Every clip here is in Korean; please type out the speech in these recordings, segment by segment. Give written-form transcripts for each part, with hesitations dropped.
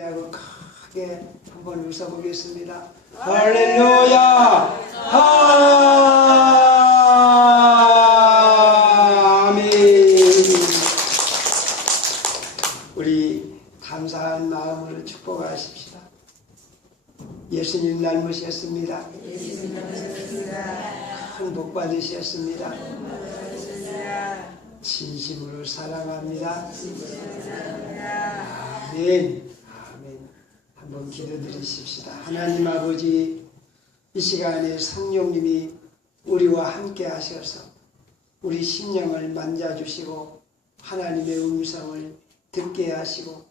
하고 크게 한번 웃어보겠습니다. 할렐루야! 아멘. 우리 감사한 마음으로 축복하십시다. 예수님 닮으셨습니다. 큰 복 받으셨습니다. 진심으로 사랑합니다. 아멘. 아멘. 한번 기도드리십시다. 하나님 아버지, 이 시간에 성령님이 우리와 함께 하셔서 우리 심령을 만져주시고 하나님의 음성을 듣게 하시고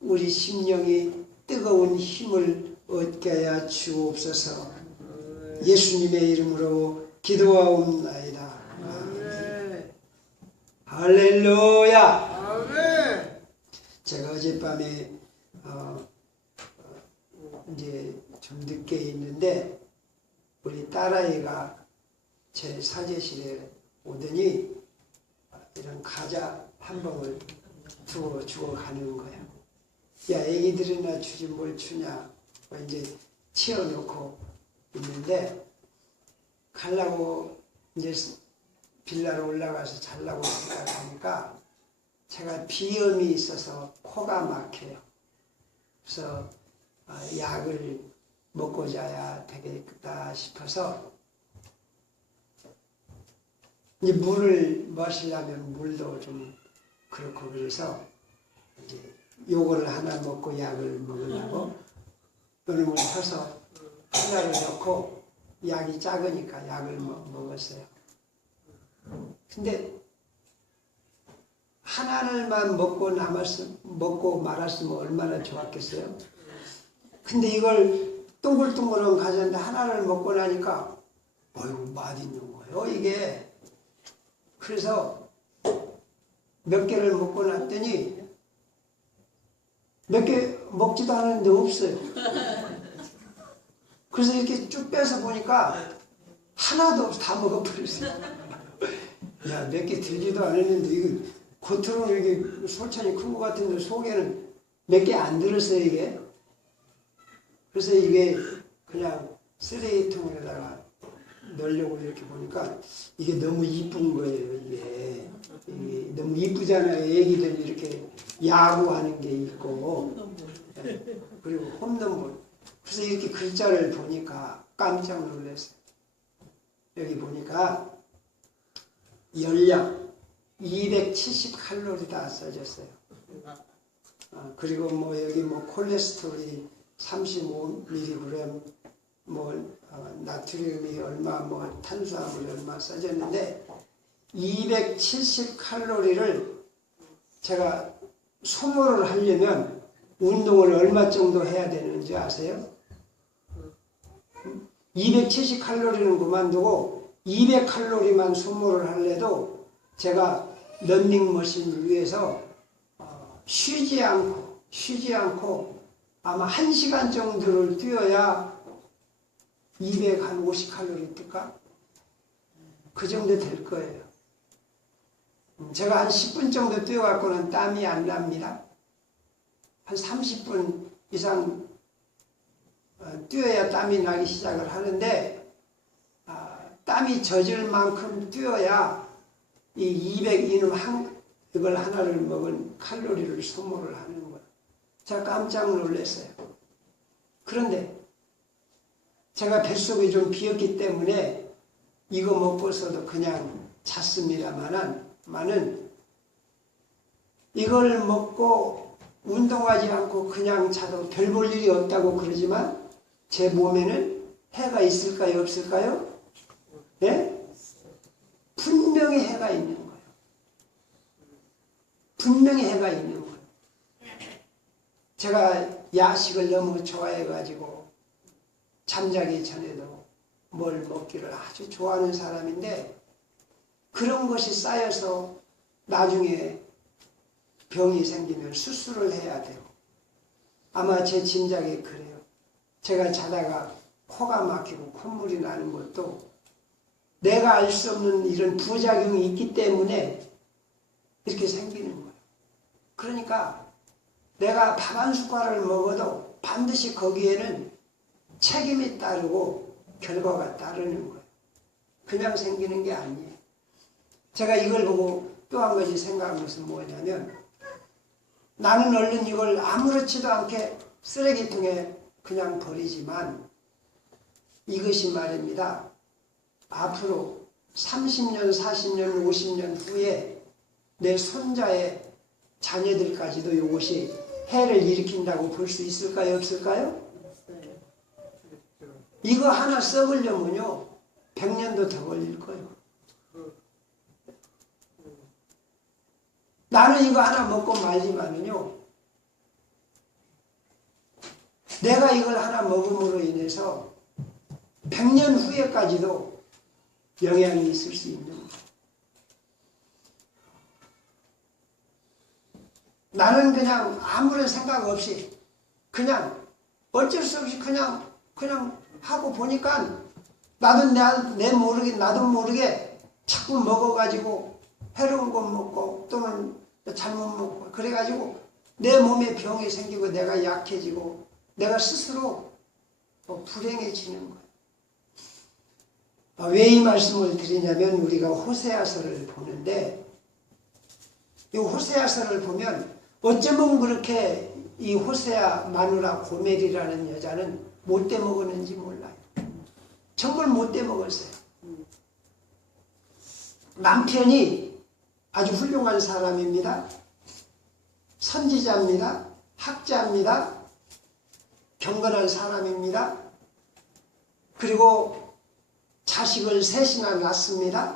우리 심령이 뜨거운 힘을 얻게 하여 주옵소서. 예수님의 이름으로 기도하옵나이다. 아멘. 할렐루야. 아멘. 제가 어젯밤에 이제 좀 늦게 있는데 우리 딸아이가 제 사제실에 오더니 이런 과자 한 봉을 주고 가는 거야. 야, 애기들이나 주지 뭘 주냐. 이제 치워놓고 있는데 가려고 이제 빌라로 올라가서 자려고 생각하니까 제가 비염이 있어서 코가 막혀요. 그래서 약을 먹고 자야 되겠다 싶어서 이제 물을 마시려면 물도 좀 그렇고 그래서 이제 요거를 하나 먹고 약을 먹으려고 요놈을 펴서 하나를 넣고 약이 작으니까 약을 먹었어요. 근데 하나를만 먹고 말았으면 얼마나 좋았겠어요. 근데 이걸 동글동글한 과자인데 하나를 먹고 나니까 어이구 맛있는 거예요 이게. 그래서 몇 개를 먹고 났더니 몇 개 먹지도 않았는데 없어요. 그래서 이렇게 쭉 빼서 보니까 하나도 없어. 다 먹어버렸어요. 야, 몇 개 들지도 않았는데 이거 겉으로는 이게 솔찬히 큰 것 같은데 속에는 몇 개 안 들었어요 이게. 그래서 이게 그냥 쓰레기통에다가 넣으려고 이렇게 보니까 이게 너무 이쁜 거예요 이게 너무 이쁘잖아요. 애기들 이렇게 야구하는 게 있고 그리고 홈런볼. 그래서 이렇게 글자를 보니까 깜짝 놀랐어요. 여기 보니까 열량 270칼로리다 써졌어요. 그리고 뭐 여기 뭐 콜레스테롤이 35mg, 뭐 나트륨이 얼마, 뭐 탄수화물이 얼마 써졌는데 270칼로리를 제가 소모를 하려면 운동을 얼마 정도 해야 되는지 아세요? 270칼로리는 그만두고 200칼로리만 소모를 하려도 제가 런닝머신 위에서 쉬지 않고 아마 1시간 정도를 뛰어야 250칼로리 뜰까? 그 정도 될 거예요. 제가 한 10분 정도 뛰어갖고는 땀이 안 납니다. 한 30분 이상 뛰어야 땀이 나기 시작을 하는데 땀이 젖을 만큼 뛰어야 이 200이놈 이걸 하나를 먹은 칼로리를 소모를 하는 거예요. 제가 깜짝 놀랐어요. 그런데 제가 뱃속이 좀 비었기 때문에 이거 먹고서도 그냥 잤습니다만은 이걸 먹고 운동하지 않고 그냥 자도 별 볼 일이 없다고 그러지만 제 몸에는 해가 있을까요? 없을까요? 네? 분명히 해가 있는 거예요. 분명히 해가 있는 거예요. 제가 야식을 너무 좋아해가지고 잠자기 전에도 뭘 먹기를 아주 좋아하는 사람인데 그런 것이 쌓여서 나중에 병이 생기면 수술을 해야 돼요. 아마 제 짐작이 그래요. 제가 자다가 코가 막히고 콧물이 나는 것도 내가 알 수 없는 이런 부작용이 있기 때문에 이렇게 생기는 거예요. 그러니까 내가 밥 한 숟가락을 먹어도 반드시 거기에는 책임이 따르고 결과가 따르는 거예요. 그냥 생기는 게 아니에요. 제가 이걸 보고 또 한 가지 생각한 것은 뭐냐면, 나는 얼른 이걸 아무렇지도 않게 쓰레기통에 그냥 버리지만, 이것이 말입니다. 앞으로 30년, 40년, 50년 후에 내 손자의 자녀들까지도 이것이 해를 일으킨다고 볼 수 있을까요? 없을까요? 이거 하나 썩으려면요 100년도 더 걸릴 거예요. 나는 이거 하나 먹고 말지만은요, 내가 이걸 하나 먹음으로 인해서 100년 후에까지도 영향이 있을 수 있는 거예요. 나는 그냥 아무런 생각 없이 그냥 어쩔 수 없이 그냥 하고 보니까 나도 나도 모르게 자꾸 먹어가지고 해로운 거 먹고 또는 잘못 먹고 그래가지고 내 몸에 병이 생기고 내가 약해지고 내가 스스로 불행해지는 거예요. 왜 이 말씀을 드리냐면, 우리가 호세아서를 보는데 이 호세아서를 보면 어쩌면 그렇게 이 호세아 마누라 고멜이라는 여자는 못돼 먹었는지 몰라요. 정말 못돼 먹었어요. 남편이 아주 훌륭한 사람입니다. 선지자입니다. 학자입니다. 경건한 사람입니다. 그리고 자식을 셋이나 낳습니다.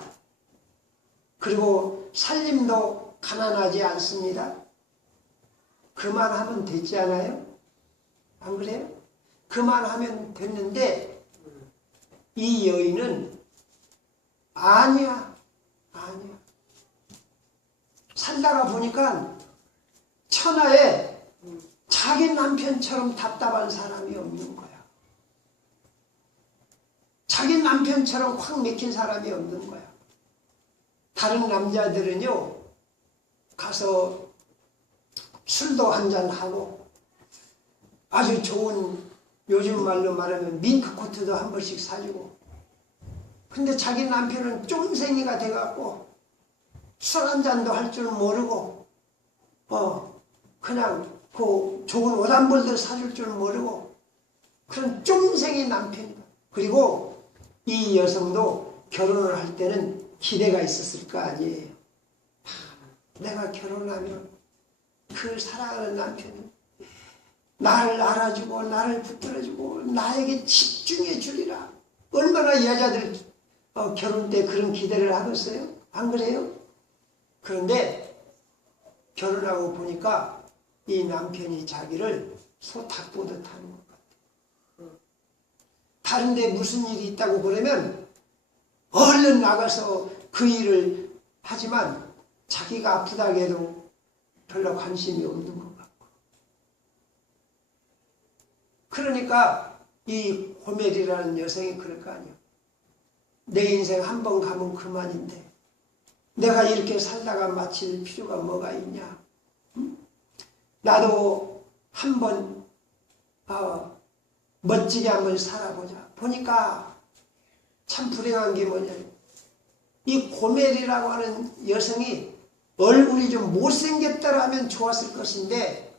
그리고 살림도 가난하지 않습니다. 그만하면 되지 않아요? 안 그래요? 그만하면 됐는데 이 여인은 아니야. 살다가 보니까 천하에 자기 남편처럼 답답한 사람이 없는 거야. 자기 남편처럼 확 맥힌 사람이 없는 거야. 다른 남자들은요, 가서 술도 한잔하고 아주 좋은, 요즘 말로 말하면 밍크코트도 한 번씩 사주고, 근데 자기 남편은 쫌생이가 돼갖고 술 한잔도 할 줄 모르고 그냥 그 좋은 옷 한 벌도 사줄 줄 모르고 그런 쫌생이 남편이다. 그리고 이 여성도 결혼을 할 때는 기대가 있었을 거 아니에요. 내가 결혼하면 그 사랑하는 남편이 나를 알아주고 나를 붙들어주고 나에게 집중해 주리라. 얼마나 여자들 결혼 때 그런 기대를 하겠어요? 안 그래요? 그런데 결혼하고 보니까 이 남편이 자기를 소 닭 보듯 하는 것 같아요. 다른데 무슨 일이 있다고 그러면 얼른 나가서 그 일을 하지만 자기가 아프다고 해도 별로 관심이 없는 것 같고. 그러니까 이 고멜이라는 여성이 그럴 거 아니에요. 내 인생 한 번 가면 그만인데 내가 이렇게 살다가 마칠 필요가 뭐가 있냐. 나도 한번 멋지게 한번 살아보자. 보니까 참 불행한 게 뭐냐면, 이 고멜이라고 하는 여성이 얼굴이 좀 못생겼더라면 좋았을 것인데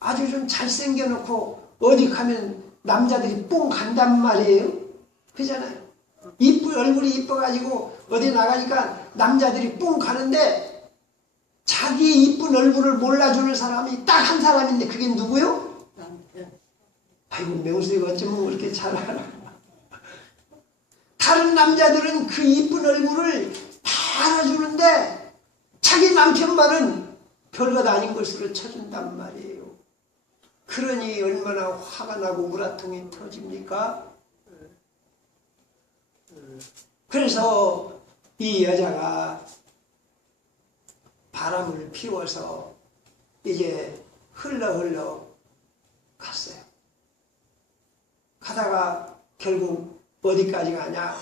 아주 좀 잘생겨놓고 어디 가면 남자들이 뽕 간단 말이에요. 그잖아요. 얼굴이 이뻐가지고 어디 나가니까 남자들이 뽕 가는데 자기 이쁜 얼굴을 몰라주는 사람이 딱 한 사람인데 그게 누구요? 남편. 아이고, 명수이가 어쩌면 그렇게 잘 알아. 다른 남자들은 그 이쁜 얼굴을 다 알아주는데 자기 남편만은 별것 아닌 것으로 쳐준단 말이에요. 그러니 얼마나 화가 나고 우라통이 터집니까? 그래서 이 여자가 바람을 피워서 이제 흘러 갔어요. 가다가 결국 어디까지 가냐?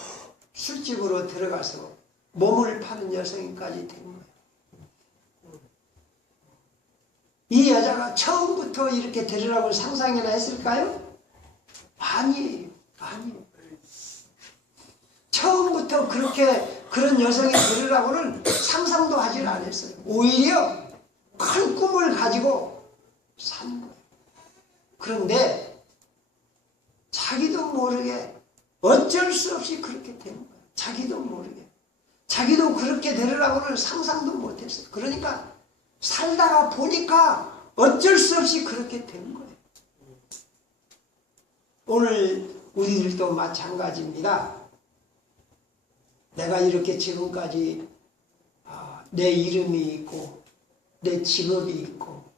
술집으로 들어가서 몸을 파는 여성까지 된 거예요. 내가 처음부터 이렇게 되리라고 상상이나 했을까요? 아니에요. 처음부터 그런 여성이 되리라고는 상상도 하질 않았어요. 오히려 큰 꿈을 가지고 산 거예요. 그런데 자기도 모르게 어쩔 수 없이 그렇게 된 거예요. 자기도 모르게. 자기도 그렇게 되리라고는 상상도 못했어요. 그러니까 살다가 보니까 어쩔 수 없이 그렇게 된 거예요. 오늘 우리들도 마찬가지입니다. 내가 이렇게 지금까지 내 이름이 있고 내 직업이 있고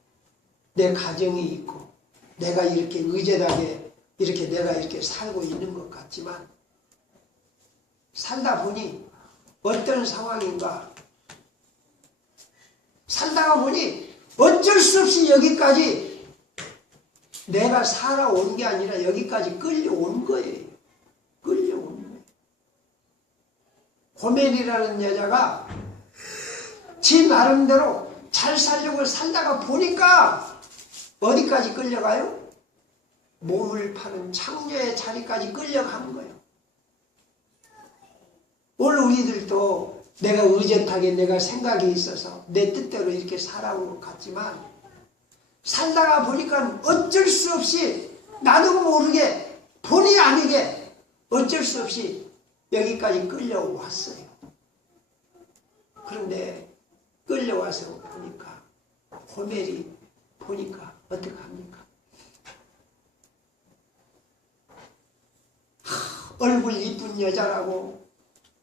내 가정이 있고 내가 이렇게 의젓하게 내가 이렇게 살고 있는 것 같지만 살다 보니 어떤 상황인가? 살다가 보니 어쩔 수 없이 여기까지 내가 살아온 게 아니라 여기까지 끌려온 거예요. 끌려온 거예요. 고멜이라는 여자가 지 나름대로 잘 살려고 살다가 보니까 어디까지 끌려가요? 몸을 파는 창녀의 자리까지 끌려간 거예요. 오늘 우리들도 내가 의젓하게 내가 생각이 있어서 내 뜻대로 이렇게 살아온 것 같지만 살다가 보니까 어쩔 수 없이 나도 모르게 본의 아니게 어쩔 수 없이 여기까지 끌려왔어요. 그런데 끌려와서 보니까 고멜이 보니까 어떡합니까? 얼굴 이쁜 여자라고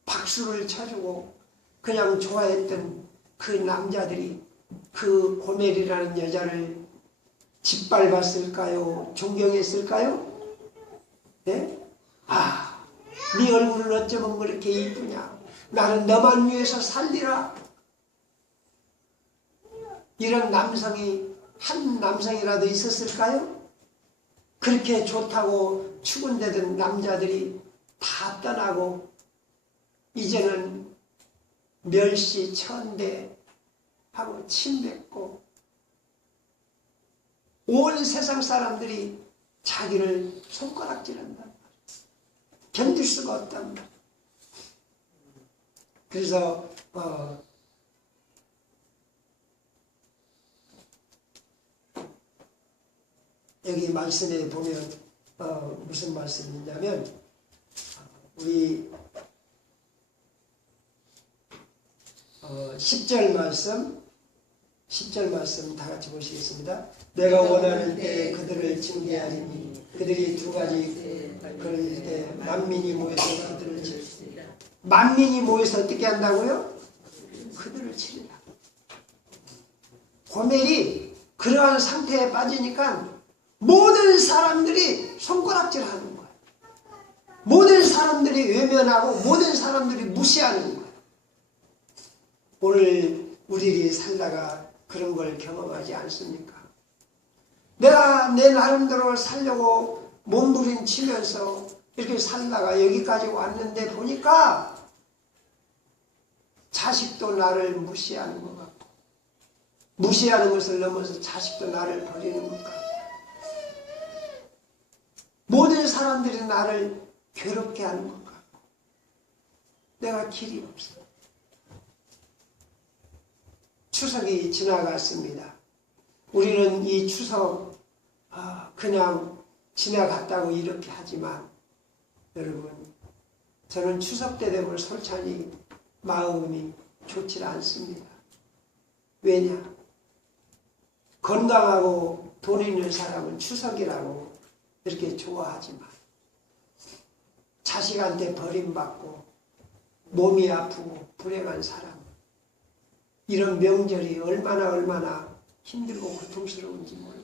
박수를 쳐주고 그냥 좋아했던 그 남자들이 그 고멜이라는 여자를 짓밟았을까요? 존경했을까요? 네? 네 얼굴은 어쩌면 그렇게 이쁘냐? 나는 너만 위해서 살리라. 이런 남성이 한 남성이라도 있었을까요? 그렇게 좋다고 추근대던 남자들이 다 떠나고 이제는 멸시 천대하고 침뱉고 온 세상 사람들이 자기를 손가락질한단 말이에요. 견딜 수가 없단 말이에요. 그래서 여기 말씀에 보면 무슨 말씀이냐면 우리 10절 말씀 다 같이 보시겠습니다. 내가 원하는 때에 그들을 징계하리니 그들이 두 가지 그럴 때 만민이 모여서 그들을 치리라. 만민이 모여서 어떻게 한다고요? 그들을 치리라. 고멜이 그러한 상태에 빠지니까 모든 사람들이 손가락질하는 거예요. 모든 사람들이 외면하고 모든 사람들이 무시하는 거예요. 오늘 우리들이 살다가 그런 걸 경험하지 않습니까? 내가 내 나름대로 살려고 몸부림치면서 이렇게 살다가 여기까지 왔는데 보니까 자식도 나를 무시하는 것 같고 무시하는 것을 넘어서 자식도 나를 버리는 것 같고 모든 사람들이 나를 괴롭게 하는 것 같고 내가 길이 없어. 추석이 지나갔습니다. 우리는 이 추석 그냥 지나갔다고 이렇게 하지만 여러분 저는 추석 때 되면 솔찬히 마음이 좋지 않습니다. 왜냐? 건강하고 돈 있는 사람은 추석이라고 이렇게 좋아하지만 자식한테 버림받고 몸이 아프고 불행한 사람 이런 명절이 얼마나 힘들고 고통스러운지 몰라요.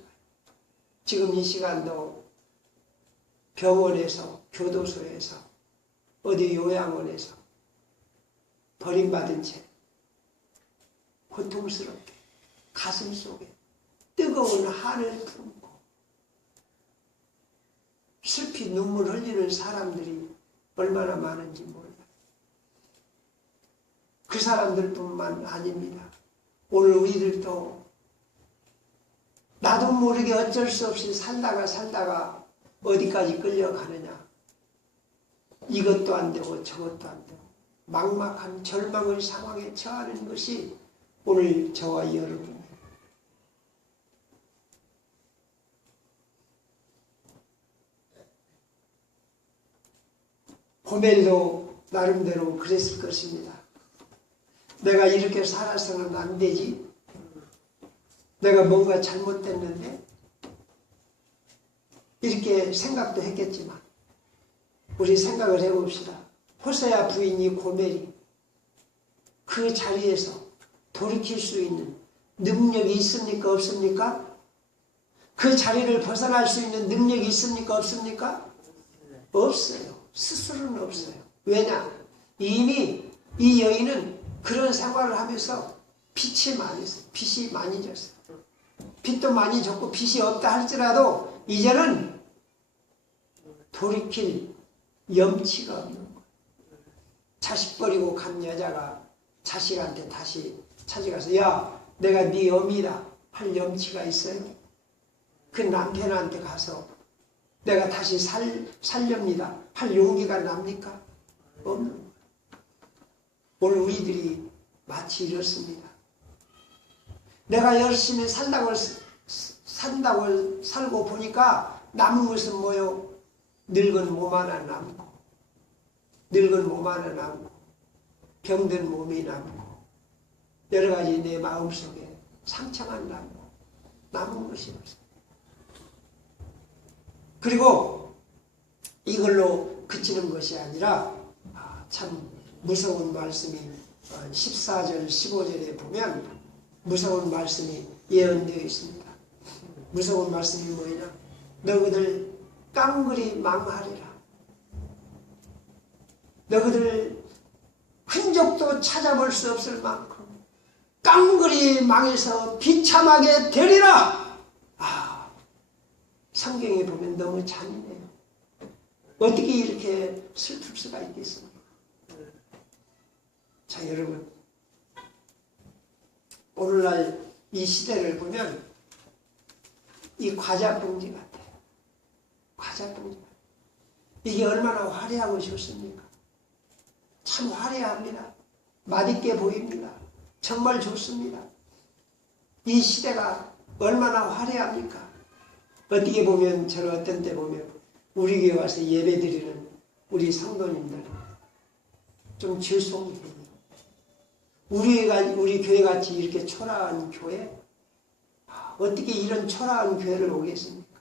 지금 이 시간도 병원에서 교도소에서 어디 요양원에서 버림받은 채 고통스럽게 가슴 속에 뜨거운 한을 품고 슬피 눈물 흘리는 사람들이 얼마나 많은지 몰라요. 그 사람들뿐만 아닙니다. 오늘 우리들도 나 나도 모르게 어쩔 수 없이 살다가 어디까지 끌려가느냐. 이것도 안 되고 저것도 안 되고 막막한 절망의 상황에 처하는 것이 오늘 저와 여러분. 고멜도 나름대로 그랬을 것입니다. 내가 이렇게 살아서는 안 되지. 내가 뭔가 잘못됐는데 이렇게 생각도 했겠지만 우리 생각을 해봅시다. 호세아 부인이 고멜이 그 자리에서 돌이킬 수 있는 능력이 있습니까? 없습니까? 그 자리를 벗어날 수 있는 능력이 있습니까? 없습니까? 없어요. 스스로는 없어요. 왜냐? 이미 이 여인은 그런 생활을 하면서 빚이 많이 졌어요. 빚도 많이 졌고 빚이 없다 할지라도 이제는 돌이킬 염치가 없는 거예요. 자식 버리고 간 여자가 자식한테 다시 찾아가서 야 내가 네 어미다 할 염치가 있어요? 그 남편한테 가서 내가 다시 살렵니다 할 용기가 납니까? 없는 거예요. 오늘 우리들이 마치 이렇습니다. 내가 열심히 살고 보니까 남은 것은 뭐요? 늙은 몸 하나 남고 병든 몸이 남고 여러 가지 내 마음속에 상처만 남은 것이 없어요. 그리고 이걸로 그치는 것이 아니라 참 무서운 말씀이 14절 15절에 보면 무서운 말씀이 예언되어 있습니다. 무서운 말씀이 뭐냐? 너희들 깡그리 망하리라. 너희들 흔적도 찾아볼 수 없을 만큼 깡그리 망해서 비참하게 되리라. 성경에 보면 너무 잔인해요. 어떻게 이렇게 슬플 수가 있겠습니까? 자, 여러분, 오늘날 이 시대를 보면 이 과자봉지 같아요. 과자봉지. 이게 얼마나 화려하고 좋습니까? 참 화려합니다. 맛있게 보입니다. 정말 좋습니다. 이 시대가 얼마나 화려합니까? 어떻게 보면 저는 어떤 때 보면 우리 교회 와서 예배드리는 우리 성도님들 좀 질송해요. 우리 교회같이 이렇게 초라한 교회? 어떻게 이런 초라한 교회를 오겠습니까?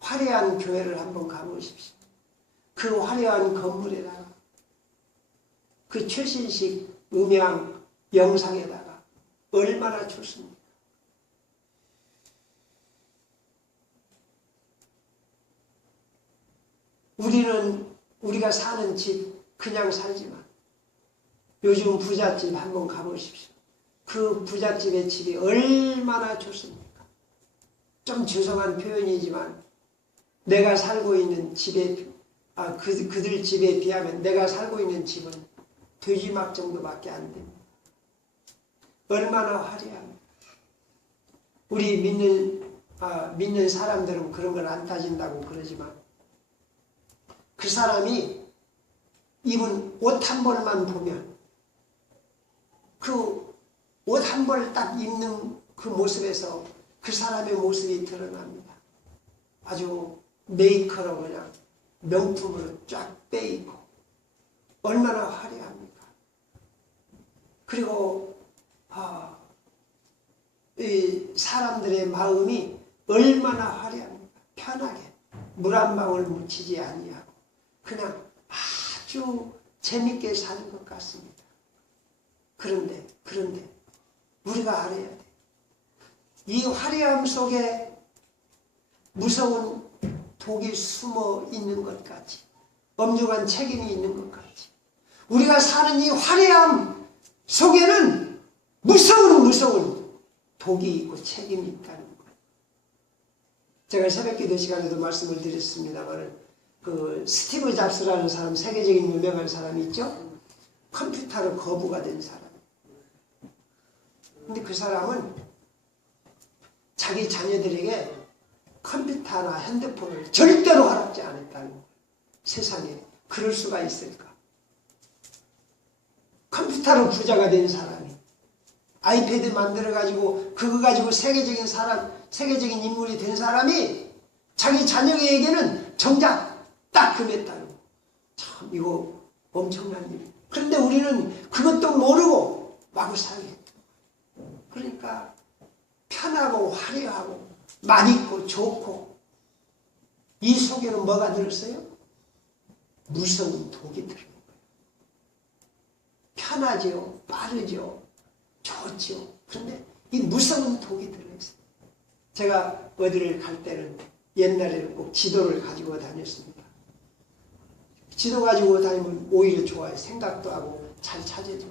화려한 교회를 한번 가보십시오. 그 화려한 건물에다가 그 최신식 음향 영상에다가 얼마나 좋습니까? 우리가 사는 집 그냥 살지만 요즘 부잣집 한번 가보십시오. 그 부잣집의 집이 얼마나 좋습니까? 좀 죄송한 표현이지만 내가 살고 있는 집에 그들 집에 비하면 내가 살고 있는 집은 돼지막 정도밖에 안 됩니다. 얼마나 화려합니까? 우리 믿는 사람들은 그런 걸 안 따진다고 그러지만 그 사람이 입은 옷 한 벌만 보면 그 옷 한 벌 딱 입는 그 모습에서 그 사람의 모습이 드러납니다. 아주 메이커로 그냥 명품으로 쫙 빼입고 얼마나 화려합니까? 그리고 이 사람들의 마음이 얼마나 화려합니까? 편하게 물 한 방울 묻히지 아니하고 그냥 아주 재밌게 사는 것 같습니다. 그런데 우리가 알아야 돼. 이 화려함 속에 무서운 독이 숨어 있는 것 같이, 엄중한 책임이 있는 것 같이, 우리가 사는 이 화려함 속에는 무서운 독이 있고 책임이 있다는 거예요. 제가 새벽기도 시간에도 말씀을 드렸습니다만 그 스티브 잡스라는 사람, 세계적인 유명한 사람이 있죠? 컴퓨터로 거부가 된 사람. 근데 그 사람은 자기 자녀들에게 컴퓨터나 핸드폰을 절대로 허락지 않았다는 거예요. 세상에 그럴 수가 있을까? 컴퓨터로 부자가 된 사람이 아이패드 만들어가지고 그거 가지고 세계적인 인물이 된 사람이 자기 자녀에게는 정작 딱 금했다는 거예요. 참 이거 엄청난 일이에요. 그런데 우리는 그것도 모르고 마구 살게. 그러니까 편하고 화려하고 맛있고 좋고 이 속에는 뭐가 들었어요? 무서운 독이 들어요. 편하죠, 빠르죠, 좋죠. 그런데 이 무서운 독이 들어있어요. 제가 어디를 갈 때는 옛날에는 꼭 지도를 가지고 다녔습니다. 지도 가지고 다니면 오히려 좋아요. 생각도 하고 잘 찾아줘.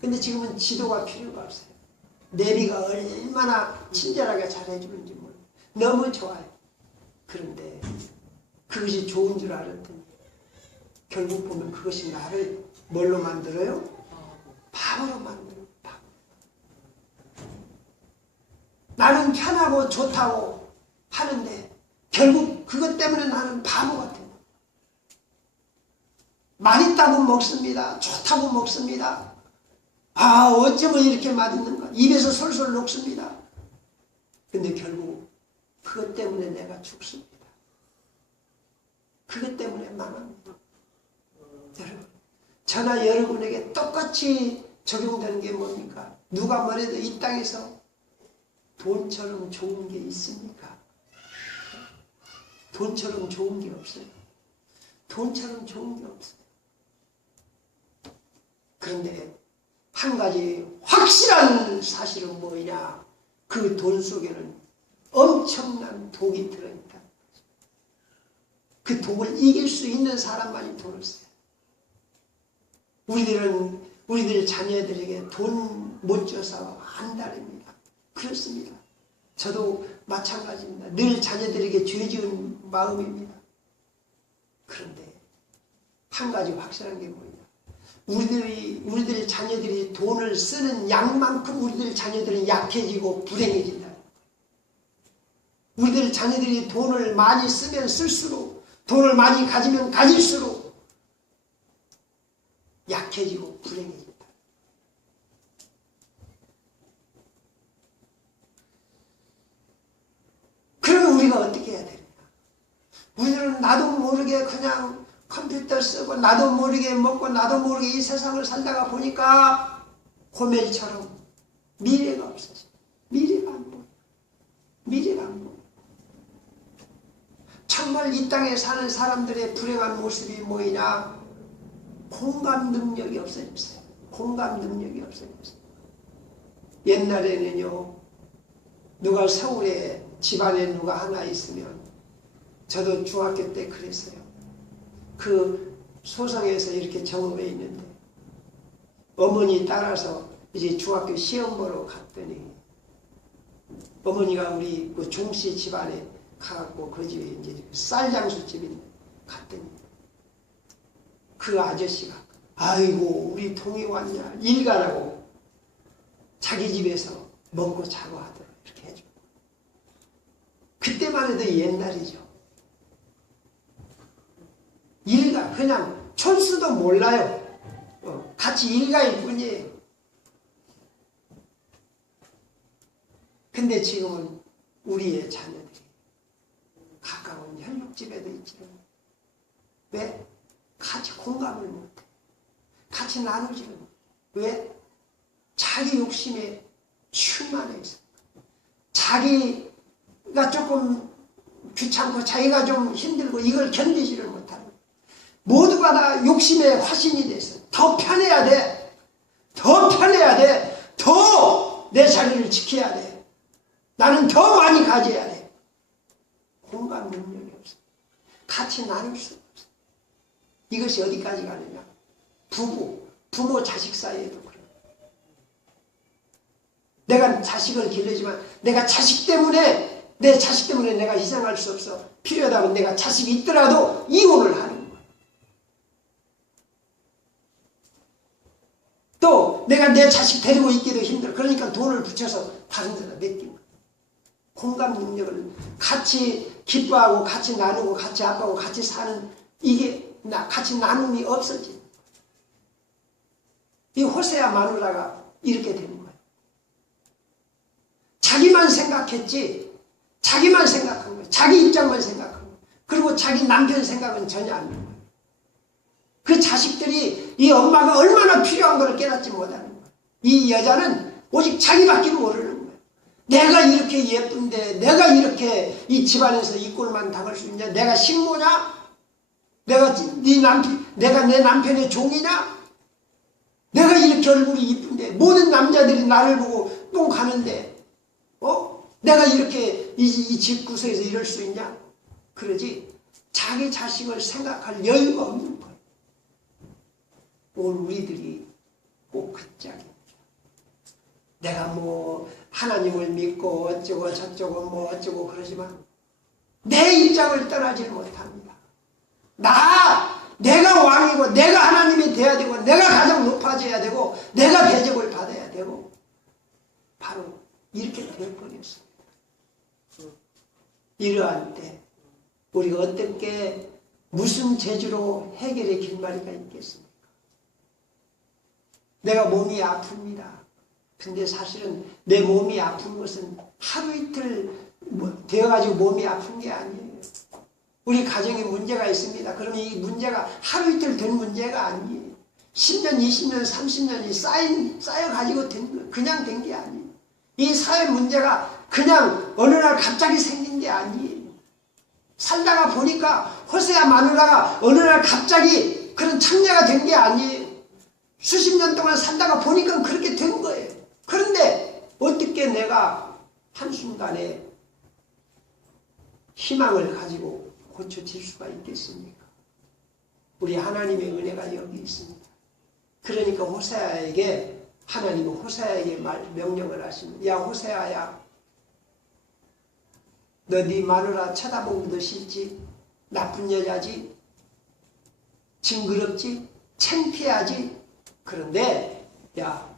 근데 지금은 지도가 필요가 없어요. 내비가 얼마나 친절하게 잘 해주는지 몰라요. 너무 좋아요. 그런데 그것이 좋은 줄 알았더니 결국 보면 그것이 나를 뭘로 만들어요? 바보로 만들어요. 바보. 나는 편하고 좋다고 하는데 결국 그것 때문에 나는 바보가 돼요. 맛있다고 먹습니다. 좋다고 먹습니다. 아, 어쩌면 이렇게 맛있는가. 입에서 솔솔 녹습니다. 근데 결국 그것 때문에 내가 죽습니다. 그것 때문에 망합니다. 여러분, 저나 여러분에게 똑같이 적용되는 게 뭡니까? 누가 뭐래도 이 땅에서 돈처럼 좋은 게 있습니까? 돈처럼 좋은 게 없어요. 돈처럼 좋은 게 없어요. 그런데 한 가지 확실한 사실은 뭐냐? 그 돈 속에는 엄청난 독이 들어있다. 그 독을 이길 수 있는 사람만이 돈을 써요. 우리들 자녀들에게 돈 못 줘서 안달입니다. 그렇습니다. 저도 마찬가지입니다. 늘 자녀들에게 죄 지은 마음입니다. 그런데 한 가지 확실한 게 뭐냐? 우리들의 자녀들이 돈을 쓰는 양만큼 우리들 자녀들은 약해지고 불행해진다. 우리들 자녀들이 돈을 많이 쓰면 쓸수록, 돈을 많이 가지면 가질수록 약해지고 불행해진다. 그러면 우리가 어떻게 해야 되느냐? 우리들은 나도 모르게 그냥 컴퓨터 쓰고 나도 모르게 먹고 나도 모르게 이 세상을 살다가 보니까 고멜처럼 미래가 없어져. 미래가 안 보여. 미래가 안 보여. 정말 이 땅에 사는 사람들의 불행한 모습이 뭐이냐? 공감 능력이 없어졌어요. 공감 능력이 없어졌어요. 옛날에는요, 누가 서울에 집안에 누가 하나 있으면, 저도 중학교 때 그랬어요. 그 소성에서 이렇게 정읍에 있는데 어머니 따라서 이제 중학교 시험 보러 갔더니 어머니가 우리 그 종씨 집안에 가갖고 그 집에 이제 쌀장수집인데 갔더니 그 아저씨가 아이고 우리 동이 왔냐 일가라고 자기 집에서 먹고 자고 하더라 이렇게 해줘. 그때만 해도 옛날이죠. 일가 그냥 촌수도 몰라요. 같이 일가일 뿐이에요. 근데 지금은 우리의 자녀들이 가까운 혈육집에도 있지만 왜? 같이 공감을 못해. 같이 나누지를 못해. 왜? 자기 욕심에 충만해 있어. 자기가 조금 귀찮고 자기가 좀 힘들고 이걸 견디지를 못하고 모두가 다 욕심에 화신이 돼서 더 편해야 돼. 더 편해야 돼. 더 내 자리를 지켜야 돼. 나는 더 많이 가져야 돼. 공감 능력이 없어. 같이 나눌 수 없어. 이것이 어디까지 가느냐? 부모 자식 사이에도 그래. 내가 자식을 기르지만 내가 자식 때문에 내 자식 때문에 내가 희생할 수 없어. 필요하다면 내가 자식이 있더라도 이혼을 하는 거야. 또 내가 내 자식 데리고 있기도 힘들어. 그러니까 돈을 붙여서 다른 데다 맡긴 거야. 공감 능력을 같이 기뻐하고 같이 나누고 같이 아파하고 같이 사는 이게 같이 나눔이 없어지. 이 호세아 마누라가 이렇게 되는 거예요. 자기만 생각했지, 자기만 생각한 거예요. 자기 입장만 생각한 거예요. 그리고 자기 남편 생각은 전혀 안 나요. 그 자식들이 이 엄마가 얼마나 필요한 걸 깨닫지 못하는 거예요. 이 여자는 오직 자기밖에 모르는 거예요. 내가 이렇게 예쁜데, 내가 이렇게 이 집안에서 이 꼴만 당할 수 있냐? 내가 식모냐? 내가 내 남편의 종이냐? 내가 이렇게 얼굴이 이쁜데 모든 남자들이 나를 보고 똥 가는데 내가 이렇게 이 집 구석에서 이럴 수 있냐? 그러지 자기 자식을 생각할 여유가 없는 거예요. 오늘 우리들이 꼭 그 짝입니다. 내가 뭐 하나님을 믿고 어쩌고 저쩌고 뭐 어쩌고 그러지만 내 입장을 떠나질 못합니다. 내가 왕이고 내가 하나님이 돼야 되고 내가 가장 높아져야 되고 내가 대접을 받아야 되고 바로 이렇게 되어버렸습니다. 이러한 때 우리가 어떻게 무슨 재주로 해결의 길마리가 있겠습니까? 내가 몸이 아픕니다. 근데 사실은 내 몸이 아픈 것은 하루 이틀 되어가지고 몸이 아픈 게 아니에요. 우리 가정에 문제가 있습니다. 그러면 이 문제가 하루 이틀 된 문제가 아니에요. 10년, 20년, 30년이 쌓여가지고 그냥 된 게 아니에요. 이 사회 문제가 그냥 어느 날 갑자기 생긴 게 아니에요. 살다가 보니까 호세아 마누라가 어느 날 갑자기 그런 창녀가 된 게 아니에요. 수십 년 동안 살다가 보니까 그렇게 된 거예요. 그런데 어떻게 내가 한순간에 희망을 가지고 고쳐질 수가 있겠습니까? 우리 하나님의 은혜가 여기 있습니다. 그러니까 호세아에게 하나님은 호세아에게 명령을 하십니다. 야 호세아야, 너 네 마누라 쳐다보기도 싫지? 나쁜 여자지? 징그럽지? 창피하지? 그런데 야,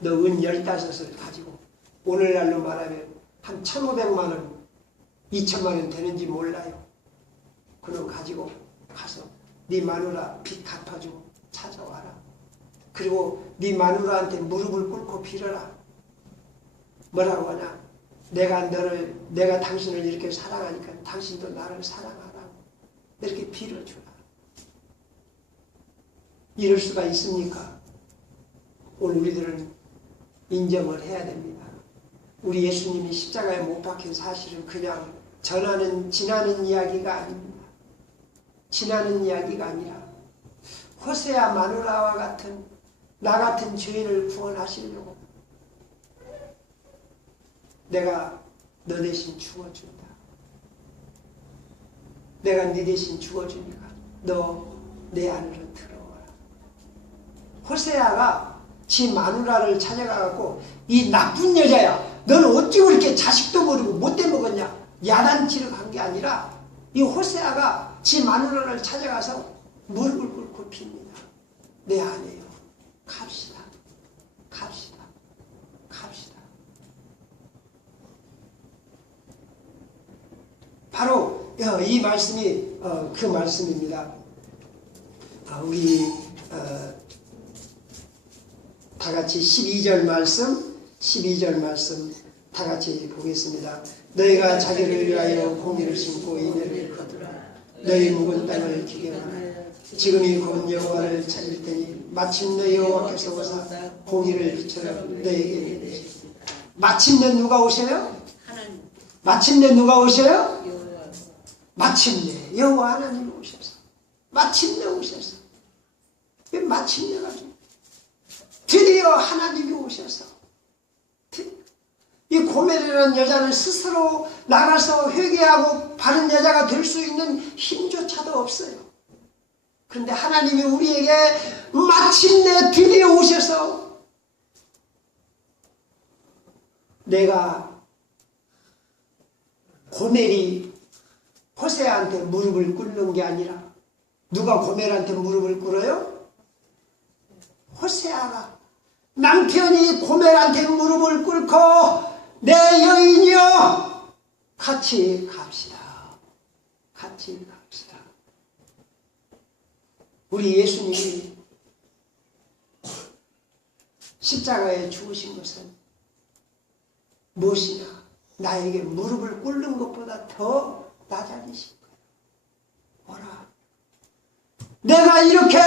너 은 15을 가지고 오늘날로 말하면 한 1,500만 원, 2,000만 원 되는지 몰라요. 그럼 가지고 가서 네 마누라 빚 갚아주고 찾아와라. 그리고 네 마누라한테 무릎을 꿇고 빌어라. 뭐라고 하냐? 내가 당신을 이렇게 사랑하니까 당신도 나를 사랑하라고 이렇게 빌어주라. 이럴 수가 있습니까? 오늘 우리들은 인정을 해야 됩니다. 우리 예수님이 십자가에 못 박힌 사실은 그냥 지나는 이야기가 아닙니다. 지나는 이야기가 아니라 호세아 마누라와 같은 나 같은 죄인을 구원하시려고 내가 너 대신 죽어준다. 내가 네 대신 죽어주니까 너 내 안으로 들어와라. 호세아가 지 마누라를 찾아가갖고 이 나쁜 여자야, 너는 어찌 그렇게 자식도 모르고 못돼 먹었냐, 야단치러 간 게 아니라 이 호세아가 지 마누라를 찾아가서 무릎을 꿇고 빕니다. 내 아내요, 갑시다. 바로 이 말씀이 그 말씀입니다. 우리 다 같이 12절 말씀 다 같이 보겠습니다. 너희가 자기를 위하여 공의를 심고 인애를 거두라. 너희 묵은 땅을 기경하라. 지금이 곧 여호와를 찾을 때니 마침내 여호와께서 오사 공의를 비춰라 너희에게 이르시리라. 마침내 누가 오셔요? 마침내 누가 오셔요? 마침내 여호와 하나님이 오셔서 마침내 오셔서 마침내가 드디어 하나님이 오셔서 이 고멜이라는 여자는 스스로 나가서 회개하고 바른 여자가 될 수 있는 힘조차도 없어요. 그런데 하나님이 우리에게 마침내 드디어 오셔서 내가 고멜이 호세아한테 무릎을 꿇는 게 아니라 누가 고멜한테 무릎을 꿇어요? 호세아가 남편이 고멜한테 무릎을 꿇고 내 여인이여 같이 갑시다. 같이 갑시다. 우리 예수님이 십자가에 죽으신 것은 무엇이냐? 나에게 무릎을 꿇는 것보다 더 낮아지신 거예요. 오라. 내가 이렇게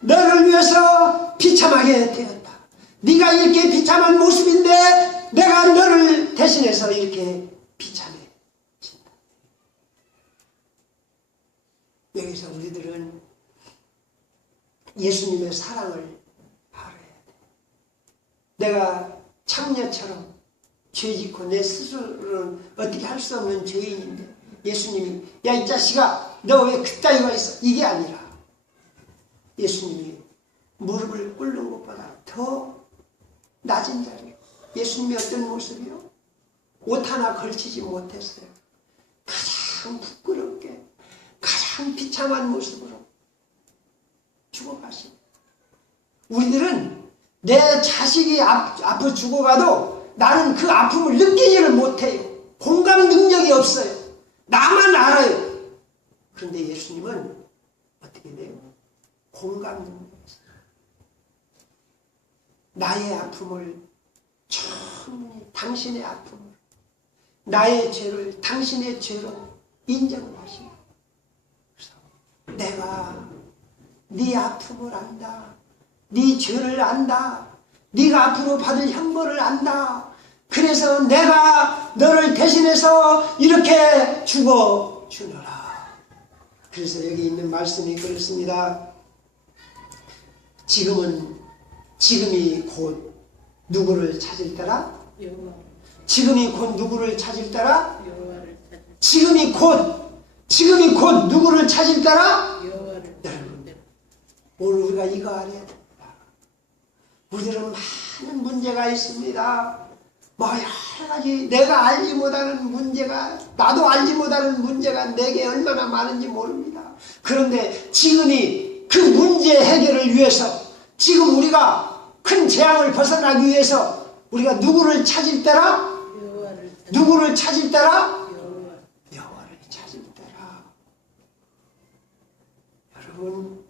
너를 위해서 비참하게 되었다. 네가 이렇게 비참한 모습인데 내가 너를 대신해서 이렇게 비참해진다. 여기서 우리들은 예수님의 사랑을 알아야 돼. 내가 창녀처럼 죄짓고 내 스스로는 어떻게 할 수 없는 죄인인데 예수님이 야 이 자식아 너 왜 그따위가 있어? 이게 아니라 예수님이 무릎을 꿇는 것보다 더 낮은 자리에 예수님이 어떤 모습이요? 옷 하나 걸치지 못했어요. 가장 부끄럽게 가장 비참한 모습으로 죽어가신. 우리들은 내 자식이 앞으로 죽어가도 나는 그 아픔을 느끼지를 못해요. 공감 능력이 없어요. 나만 알아요. 그런데 예수님은 어떻게 돼요? 공감 능력이 있어요. 나의 아픔을 충분히 당신의 아픔을 나의 죄를 당신의 죄로 인정을 하시고 내가 네 아픔을 안다. 네 죄를 안다. 네가 앞으로 받을 형벌을 안다. 그래서 내가 너를 대신해서 이렇게 죽어주노라. 그래서 여기 있는 말씀이 그렇습니다. 지금이 곧 누구를 찾을 때라? 지금이 곧 누구를 찾을 때라? 지금이 곧 누구를 찾을 때라? 여러분, 오늘 우리가 이거 알아야 됩니다. 우리들은 많은 문제가 있습니다. 뭐 여러 가지 내가 알지 못하는 문제가, 나도 알지 못하는 문제가 내게 얼마나 많은지 모릅니다. 그런데 지금이 그 문제 해결을 위해서, 지금 우리가 큰 재앙을 벗어나기 위해서 우리가 누구를 찾을 때라? 누구를 찾을 때라? 여호와를 찾을 때라. 여러분,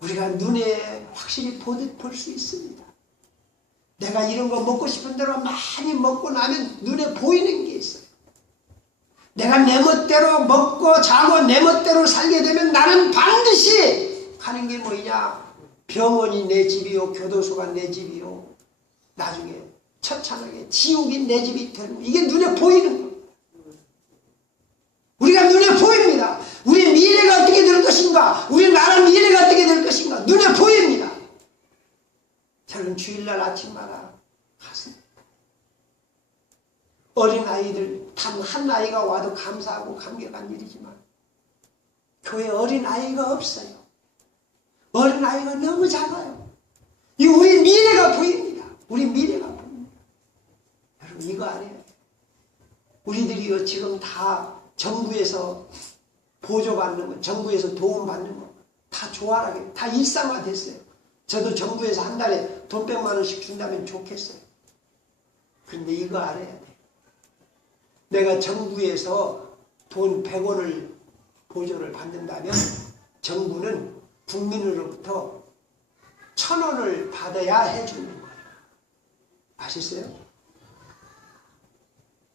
우리가 눈에 확실히 보듯 볼 수 있습니다. 내가 이런 거 먹고 싶은 대로 많이 먹고 나면 눈에 보이는 게 있어요. 내가 내 멋대로 먹고 자고 내 멋대로 살게 되면 나는 반드시 가는 게 뭐냐? 병원이 내 집이요, 교도소가 내 집이요, 나중에 처참하게 지옥이 내 집이 되는 거. 이게 눈에 보이는 겁니다. 우리가 눈에 보입니다. 우리 미래가 어떻게 될 것인가, 우리 나라 미래가 어떻게 될 것인가 눈에 보입니다. 저는 주일날 아침마다 갔습니다. 어린아이들 단 한 아이가 와도 감사하고 감격한 일이지만 교회에 어린아이가 없어요. 어린아이가 너무 작아요. 이 우리 미래가 보입니다. 우리 미래가 보입니다. 여러분, 이거 알아야 돼요. 우리들이 지금 다 정부에서 보조받는 거, 정부에서 도움받는 거 다 조활하게 다 일상화됐어요. 저도 정부에서 한 달에 돈 100만 원씩 준다면 좋겠어요. 그런데 이거 알아야 돼요. 내가 정부에서 돈 100원을 보조를 받는다면 정부는 국민으로부터 1000원을 받아야 해주는 거예요. 아셨어요?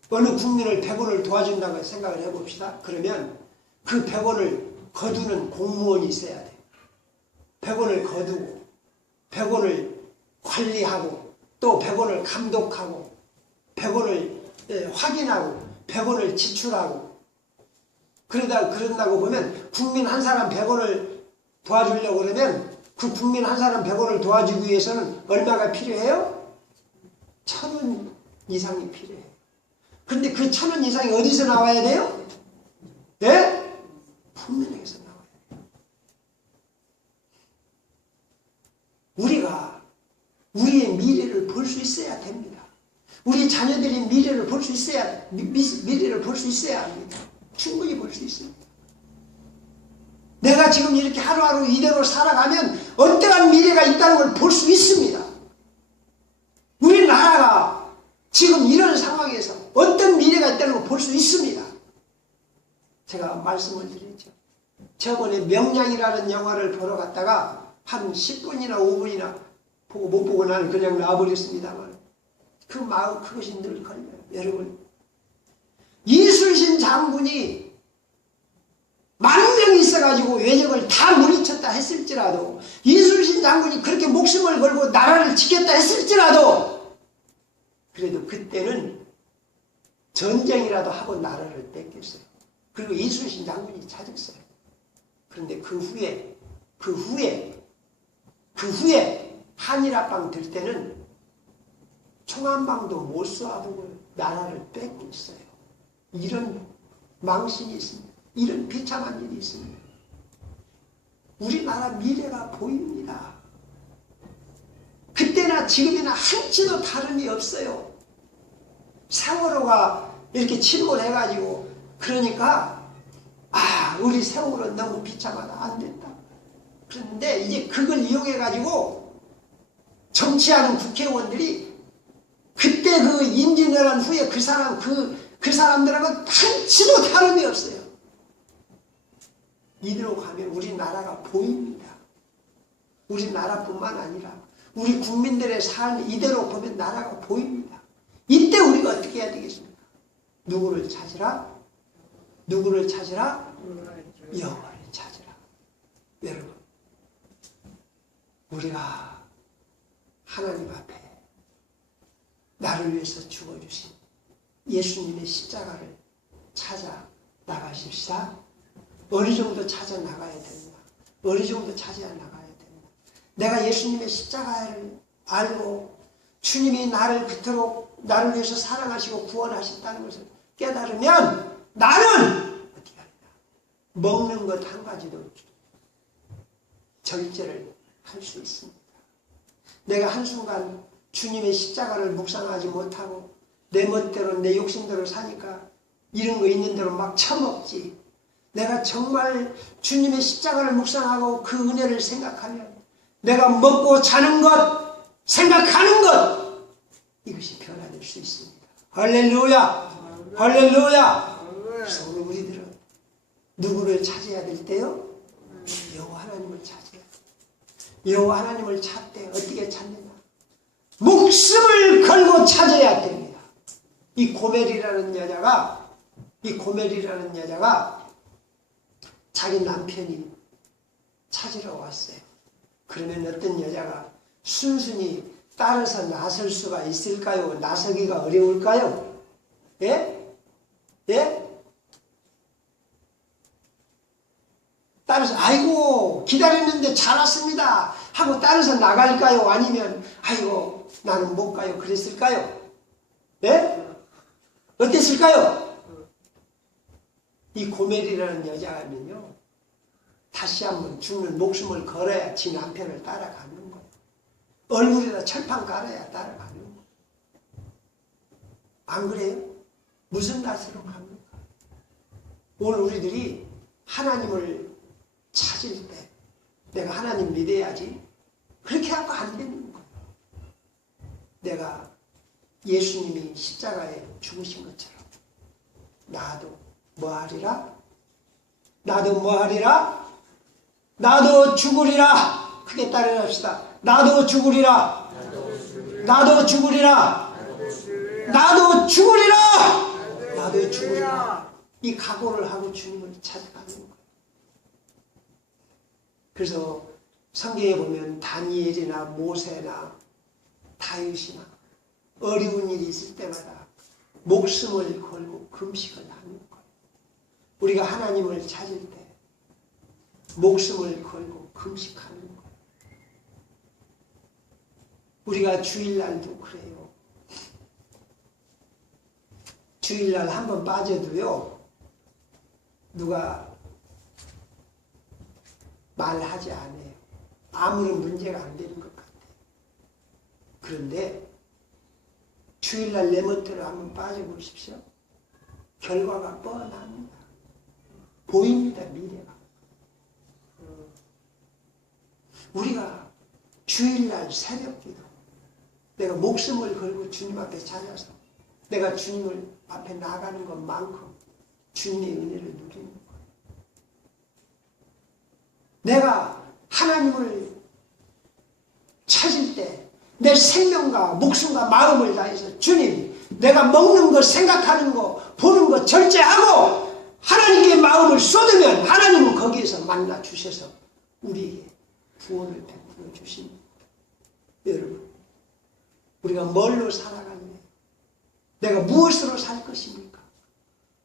어느 국민을 100원을 도와준다고 생각을 해봅시다. 그러면 그 100원을 거두는 공무원이 있어야 돼요. 100원을 거두고 100원을 관리하고 또 100원을 감독하고 100원을 확인하고 100원을 지출하고 그런다고 보면 국민 한 사람 100원을 도와주려고 그러면 그 국민 한 사람 100원을 도와주기 위해서는 얼마가 필요해요? 1000원 이상이 필요해요. 근데 그 1000원 이상이 어디서 나와야 돼요? 네? 국민에게서 나와야 돼요. 우리가 우리의 미래를 볼 수 있어야 됩니다. 우리 자녀들의 미래를 볼 수 있어야, 미래를 볼 수 있어야 합니다. 충분히 볼 수 있습니다. 내가 지금 이렇게 하루하루 이대로 살아가면 어떠한 미래가 있다는 걸 볼 수 있습니다. 우리나라가 지금 이런 상황에서 어떤 미래가 있다는 걸 볼 수 있습니다. 제가 말씀을 드렸죠. 저번에 명량이라는 영화를 보러 갔다가 한 10분이나 5분이나 보고 못 보고 나는 그냥 놔버렸습니다만 그 마음 그것이 늘 걸려요. 여러분, 이순신 장군이 10,000명이 있어가지고 외적을 다 물리쳤다 했을지라도, 이순신 장군이 그렇게 목숨을 걸고 나라를 지켰다 했을지라도, 그래도 그때는 전쟁이라도 하고 나라를 뺏겼어요. 그리고 이순신 장군이 찾았어요. 그런데 그 후에 한일합방 될 때는 총 한 방도 못 쏘아보고 나라를 뺏고 있어요. 이런 망신이 있습니다. 이런 비참한 일이 있습니다. 우리나라 미래가 보입니다. 그때나 지금이나 한치도 다름이 없어요. 세월호가 이렇게 침몰해가지고 그러니까 우리 세월호 너무 비참하다, 안 된다. 그런데 이제 그걸 이용해가지고 정치하는 국회의원들이 그때 그 임진왜란 후에 그 사람들하고 한치도 다름이 없어요. 이대로 가면 우리나라가 보입니다. 우리나라뿐만 아니라 우리 국민들의 삶이 이대로 보면 나라가 보입니다. 이때 우리가 어떻게 해야 되겠습니까? 누구를 찾으라? 누구를 찾으라? 여호와를 찾으라. 여러분, 우리가 하나님 앞에 나를 위해서 죽어주신 예수님의 십자가를 찾아 나가십시다. 어느 정도 찾아 나가야 됩니다. 어느 정도 찾아 나가야 됩니다. 내가 예수님의 십자가를 알고 주님이 나를 그토록 나를 위해서 사랑하시고 구원하셨다는 것을 깨달으면 나는 어떻게 하느냐? 먹는 것 한 가지도 절제를 할 수 있습니다. 내가 한순간 주님의 십자가를 묵상하지 못하고 내 멋대로 내 욕심대로 사니까 이런 거 있는 대로 막 처먹지. 내가 정말 주님의 십자가를 묵상하고 그 은혜를 생각하면 내가 먹고 자는 것, 생각하는 것, 이것이 변화될 수 있습니다. 할렐루야! 할렐루야! 그래서 우리들은 누구를 찾아야 될 때요? 여호와 하나님을 찾아야 돼요. 여호와 하나님을 찾되 어떻게 찾느냐? 목숨을 걸고 찾아야 됩니다. 이 고멜이라는 여자가 자기 남편이 찾으러 왔어요. 그러면 어떤 여자가 순순히 따라서 나설 수가 있을까요? 나서기가 어려울까요? 예? 예? 따라서 아이고 기다렸는데 잘 왔습니다 하고 따라서 나갈까요? 아니면 아이고 나는 못 가요 그랬을까요? 예? 어땠을까요? 이 고멜이라는 여자는요, 다시 한번 죽는 목숨을 걸어야 지 남편을 따라가는 거예요. 얼굴에다 철판 깔아야 따라가는 거예요. 안 그래요? 무슨 낯으로 갑니까? 오늘 우리들이 하나님을 찾을 때 내가 하나님 믿어야지 그렇게 하고 안 되는 거예요. 내가 예수님이 십자가에 죽으신 것처럼 나도 뭐하리라? 나도 뭐하리라? 나도 죽으리라. 크게 따라합시다. 나도 죽으리라. 나도 죽으리라. 나도 죽으리라. 나도 죽으리라. 이 각오를 하고 주님을 찾아가는 거예요. 그래서 성경에 보면 다니엘이나 모세나 다윗이나 어려운 일이 있을 때마다 목숨을 걸고 금식을 하는 거예요. 우리가 하나님을 찾을 때 목숨을 걸고 금식하는 거예요. 우리가 주일날도 그래요. 주일날 한번 빠져도요, 누가 말하지 않아요. 아무런 문제가 안 되는 것 같아요. 그런데 주일날 내 멋대로 한번 빠져보십시오. 결과가 뻔합니다. 보입니다, 미래가. 우리가 주일날 새벽기도 내가 목숨을 걸고 주님 앞에 찾아서 내가 주님을 앞에 나가는 것만큼 주님의 은혜를 누리는 거예요. 내가 하나님을 찾을 때 내 생명과 목숨과 마음을 다해서 주님, 내가 먹는 거, 생각하는 거, 보는 거 절제하고 하나님께 마음을 쏟으면 하나님은 거기에서 만나 주셔서 우리에게 구원을 베풀어 주십니다. 여러분, 우리가 뭘로 살아갈래? 내가 무엇으로 살 것입니까?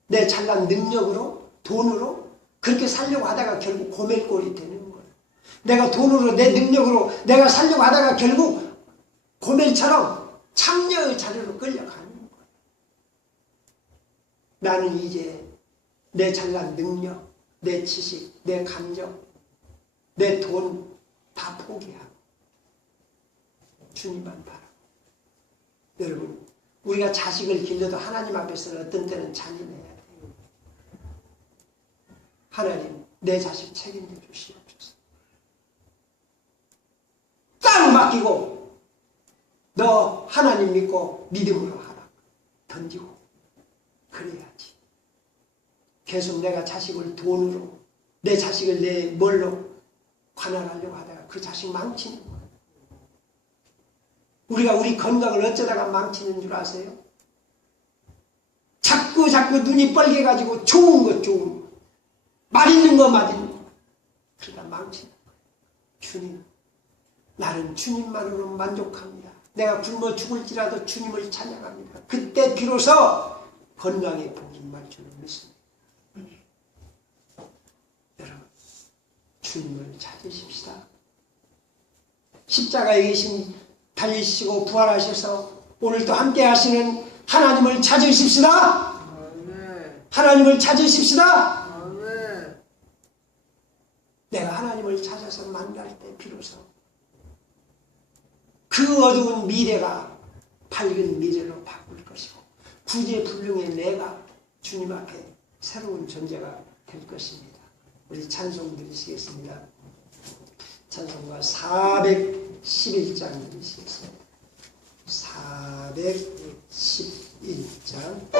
내 잘난 능력으로? 돈으로? 그렇게 살려고 하다가 결국 고멜꼴이 되는 거예요. 내가 돈으로, 내 능력으로 내가 살려고 하다가 결국 고멜처럼 창녀의 자리로 끌려가는 거예요. 나는 이제 내 잘난 능력, 내 지식, 내 감정, 내 돈 다 포기하고 주님만 바라고. 여러분, 우리가 자식을 길러도 하나님 앞에서는 어떤 때는 잔인해야 돼요. 하나님, 내 자식 책임져 주시옵소서. 딱 맡기고 너 하나님 믿고 믿음으로 하라. 던지고 그래야지. 계속 내가 자식을 돈으로, 내 자식을 내 뭘로 관할하려고 하다가 그 자식 망치는 거예요. 우리가 우리 건강을 어쩌다가 망치는 줄 아세요? 자꾸 눈이 뻘개가지고 좋은 것, 맛있는 거, 그러다 망치는 거예요. 주님, 나는 주님만으로 만족합니다. 내가 굶어 죽을지라도 주님을 찬양합니다. 그때 비로소 건강의 복이 임할 줄을 믿습니다. 여러분, 주님을 찾으십시다. 십자가에 계신 달리시고 부활하셔서 오늘도 함께 하시는 하나님을 찾으십시다. 하나님을 찾으십시다. 내가 하나님을 찾아서 만날 때 비로소 그 어두운 미래가 밝은 미래로 바꿀 것이고 구제불능의 내가 주님 앞에 새로운 존재가 될 것입니다. 우리 찬송 드리시겠습니다. 찬송가 411장 드리시겠습니다. 411장